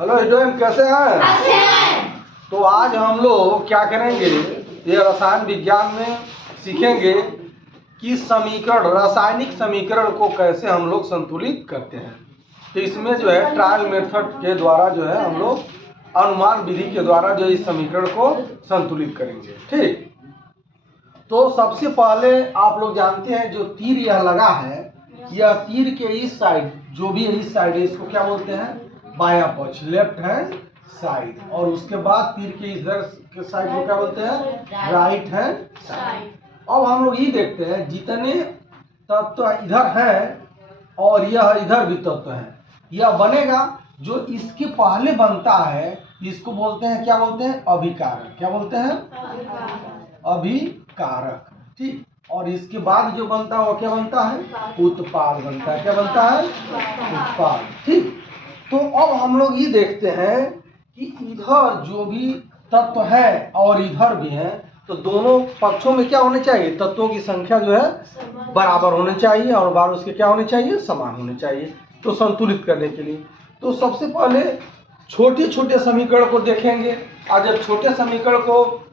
Hello student, कैसे हैं? अच्छे हैं। तो आज हम लोग क्या करेंगे, ये रसायन विज्ञान में सीखेंगे कि समीकरण, रासायनिक समीकरण को कैसे हम लोग संतुलित करते हैं। तो इसमें जो है ट्रायल मेथड के द्वारा जो है हम लोग अनुमान विधि के द्वारा जो इस समीकरण को संतुलित करेंगे। ठीक, तो सबसे पहले आप लोग जानते हैं जो तीर यह लगा है, यह तीर के इस साइड, जो भी इस साइड है, इसको क्या बोलते हैं? बायां पक्ष, लेफ्ट हैंड साइड। और उसके बाद तीर के इधर के साइड को क्या बोलते हैं? Right hand side. अब हम लोग ये देखते हैं जितने तत्व इधर हैं और यह इधर भी तत्व है, यह बनेगा जो इसके पहले बनता है, इसको बोलते हैं, क्या बोलते हैं? अभिकारक। क्या बोलते हैं? अभिकारक। ठीक, और इसके बाद जो बनता है वो क्या बनता है? उत्पाद बनता है। क्या बनता है? उत्पाद। ठीक, तो अब हम लोग ये देखते हैं कि इधर जो भी तत्व है और इधर भी है, तो दोनों पक्षों में क्या होने चाहिए? तत्वों की संख्या जो है बराबर होनी चाहिए और बार उसके क्या होने चाहिए? समान होने चाहिए। तो संतुलित करने के लिए तो सबसे पहले छोटे छोटे समीकरण को देखेंगे, और जब छोटे समीकरण को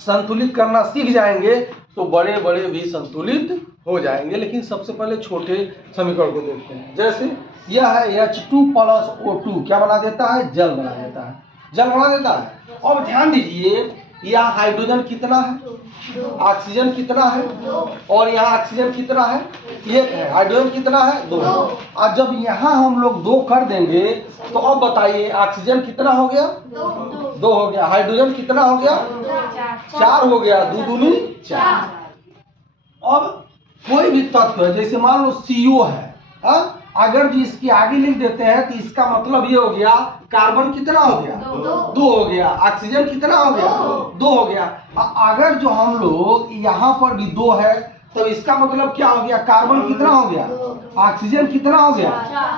संतुलित करना सीख जाएंगे तो बड़े बड़े भी संतुलित हो जाएंगे। लेकिन सबसे पहले छोटे समीकरण को देखते हैं। जैसे यह है H2 + O2, क्या बना देता है? जल बना देता है। जल बना देता है। अब ध्यान दीजिए, यहाँ हाइड्रोजन कितना है, ऑक्सीजन कितना है, और यहाँ ऑक्सीजन कितना है? एक है। हाइड्रोजन कितना है? 2। और जब यहाँ हम लोग 2 कर देंगे तो अब बताइए ऑक्सीजन कितना हो गया? 2 हो गया। हाइड्रोजन कितना हो गया? 4 हो गया। 2 दूनी 4। अब कोई भी तत्व है, जैसे मान लो CO है, अगर जो इसके आगे लिख देते हैं तो इसका मतलब ये हो गया कार्बन कितना हो गया? 2 हो गया। ऑक्सीजन कितना हो गया? 2 हो गया। अगर जो हम लोग यहाँ पर भी 2 है तो इसका मतलब क्या हो गया? कार्बन कितना हो गया? ऑक्सीजन कितना हो गया?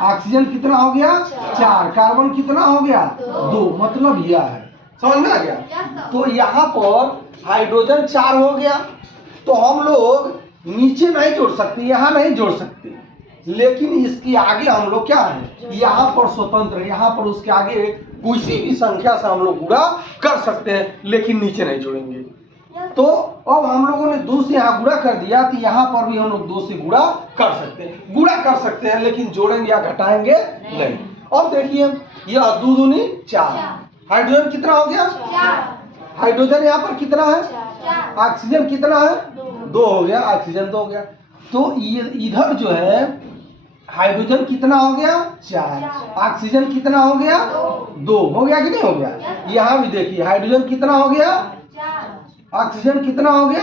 ऑक्सीजन कितना हो गया? 4। कार्बन कितना हो गया? 2। मतलब यह है। समझ में आ गया? तो यहाँ पर हाइड्रोजन 4 हो गया, तो हम लोग नीचे नहीं जोड़ सकते, यहाँ नहीं जोड़ सकते, लेकिन इसके आगे हम लोग क्या है? यहाँ पर स्वतंत्र, यहाँ पर उसके आगे किसी भी संख्या से हम लोग गुणा कर सकते हैं, लेकिन नीचे नहीं जोड़ेंगे। तो अब हम लोगों ने 2 से यहाँ गुणा कर दिया, तो यहाँ पर भी हम लोग 2 से गुणा कर सकते हैं। गुणा कर सकते हैं, लेकिन जोड़ेंगे या घटाएंगे नहीं। अब देखिए, यह 2 दूनी 4। हाइड्रोजन कितना हो गया? हाइड्रोजन यहाँ पर कितना है? ऑक्सीजन कितना है? 2 हो गया। ऑक्सीजन 2 हो गया। तो ये इधर जो है हाइड्रोजन कितना हो गया? 4। ऑक्सीजन कितना हो गया? 2 हो गया कि नहीं हो गया? यहाँ भी देखिए, हाइड्रोजन कितना हो गया? ऑक्सीजन कितना हो गया?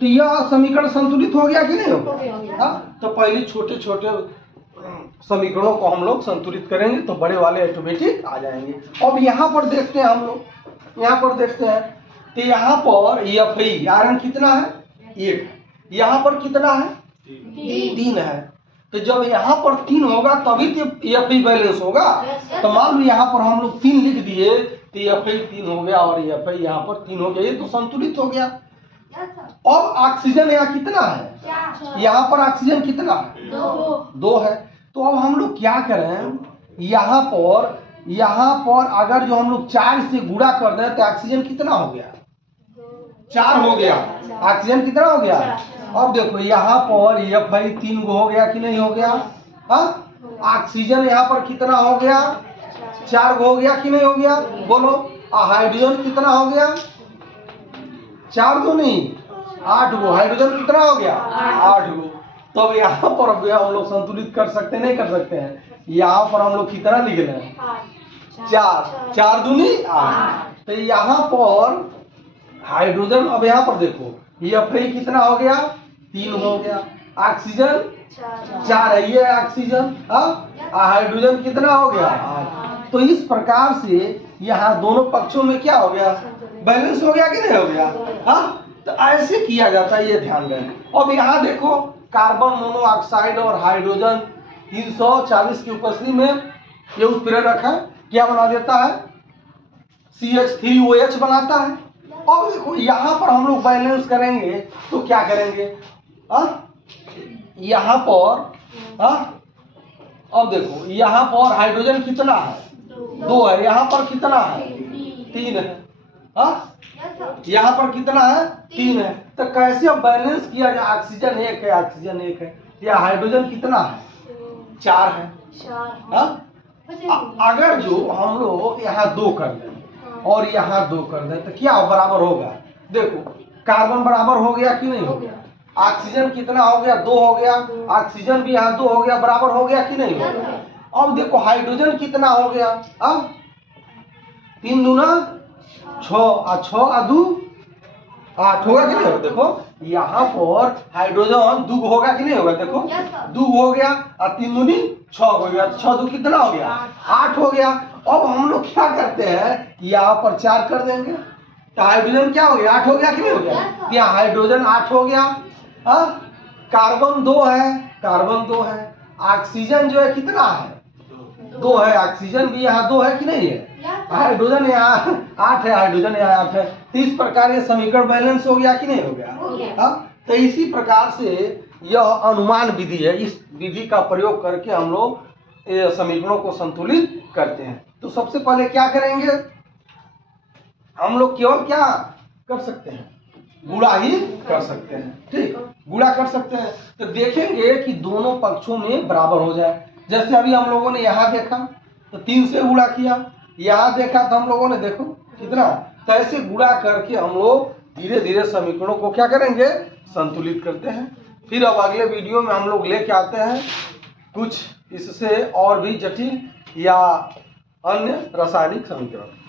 तो यह समीकरण संतुलित हो गया कि नहीं हो गया? तो पहले छोटे छोटे समीकरणों को हम लोग संतुलित करेंगे तो बड़े वाले ऑटोमेटिक आ जाएंगे। अब यहाँ पर देखते हैं, हम लोग यहाँ पर देखते हैं, तो यहाँ पर Fe आयरन कितना है? 1। यहाँ पर कितना है? 3 है। तो जब यहाँ पर 3 होगा तभी तो Fe बैलेंस होगा। तो मान लो यहाँ पर हम लोग 3 लिख दिए तो Fe 3 हो गया और Fe यहाँ पर 3 हो गया, ये तो संतुलित हो गया। अब ऑक्सीजन यहाँ कितना है? यहाँ पर ऑक्सीजन कितना है? 2 है। तो अब हम लोग क्या करें, यहाँ पर अगर जो हम लोग 4 से गुणा कर दें तो ऑक्सीजन कितना हो गया? 4 हो गया। ऑक्सीजन कितना हो गया? अब देखो यहाँ पर Fe 3 गो हो गया कि नहीं हो गया? ऑक्सीजन यहाँ पर कितना हो गया? 4 गो हो गया कि नहीं हो गया? बोलो। हाइड्रोजन कितना हो गया? 4 गो नहीं, 8 गो। हाइड्रोजन कितना हो गया? 8 गो। तो अब यहाँ पर हम लोग संतुलित कर सकते नहीं कर सकते हैं? यहाँ पर हम लोग कितना लिख रहे हैं? 4। 4 दूनी 8। तो यहाँ पर हाइड्रोजन, अब यहाँ पर देखो Fe कितना हो गया? 3 हो गया। ऑक्सीजन 4 है, ये ऑक्सीजन। हाइड्रोजन कितना हो गया? 8। तो इस प्रकार से यहाँ दोनों पक्षों में क्या हो गया? बैलेंस हो गया कि नहीं हो गया? तो ऐसे किया जाता है, ये ध्यान दें। अब यहाँ देखो, कार्बन मोनोऑक्साइड और हाइड्रोजन 340 की उपस्थिति में ये उत्प्रेरक है, क्या बना देता है? CH3OH बनाता है। अब देखो यहाँ पर हम लोग बैलेंस करेंगे तो क्या करेंगे? यहाँ पर अब देखो यहाँ पर हाइड्रोजन कितना है? 2 है। यहाँ पर कितना है? 3 है। हाँ, यहाँ पर कितना है? 3 है। तो कैसे अब बैलेंस किया जाए? ऑक्सीजन 1 है, ऑक्सीजन 1 है, या हाइड्रोजन कितना है? 4 है। हाँ, अगर जो हम लोग यहाँ 2 कर दें और यहाँ 2 कर दें तो क्या बराबर होगा? देखो, कार्बन बराबर हो गया कि नहीं हो गया? ऑक्सीजन कितना हो गया? 2 हो गया। ऑक्सीजन भी यहाँ 2 हो गया, बराबर हो गया कि नहीं हो गया? अब देखो हाइड्रोजन कितना हो गया? अब 3 दूना 6 और 6 और 2 8 होगा कि नहीं होगा? देखो यहाँ पर हाइड्रोजन 2 होगा कि नहीं होगा? देखो 2 हो गया और 3 दूनी 6 हो गया, 6 2 कितना हो गया? 8 हो गया। अब हम लोग क्या करते हैं, यहाँ पर 4 कर देंगे तो हाइड्रोजन क्या हो गया? 8 हो गया कि नहीं हो गया? यहाँ हाइड्रोजन 8 हो गया। हाँ, कार्बन 2 है, कार्बन 2 है। ऑक्सीजन जो है कितना है? 2 है। ऑक्सीजन भी यहाँ 2 है कि नहीं है? हाइड्रोजन यहाँ 8 है, हाइड्रोजन यहाँ 8 है। तो इस प्रकार ये समीकरण बैलेंस हो गया कि नहीं हो गया? हाँ, तो इसी प्रकार से यह अनुमान विधि है। इस विधि का प्रयोग करके हम लोग समीकरणों को संतुलित करते हैं। तो सबसे पहले क्या करेंगे हम लोग? केवल क्या कर सकते हैं? गुणा ही कर सकते हैं। ठीक, गुणा कर सकते हैं। तो देखेंगे कि दोनों पक्षों में बराबर हो जाए। जैसे अभी हम लोगों ने यहाँ देखा तो 3 से गुणा किया, यहाँ देखा तो हम लोगों ने देखो कितना, तो ऐसे गुणा करके हम लोग धीरे धीरे समीकरणों को क्या करेंगे? संतुलित करते हैं। फिर अब अगले वीडियो में हम लोग लेके आते हैं कुछ इससे और भी जटिल या अन्य रासायनिक समीकरण।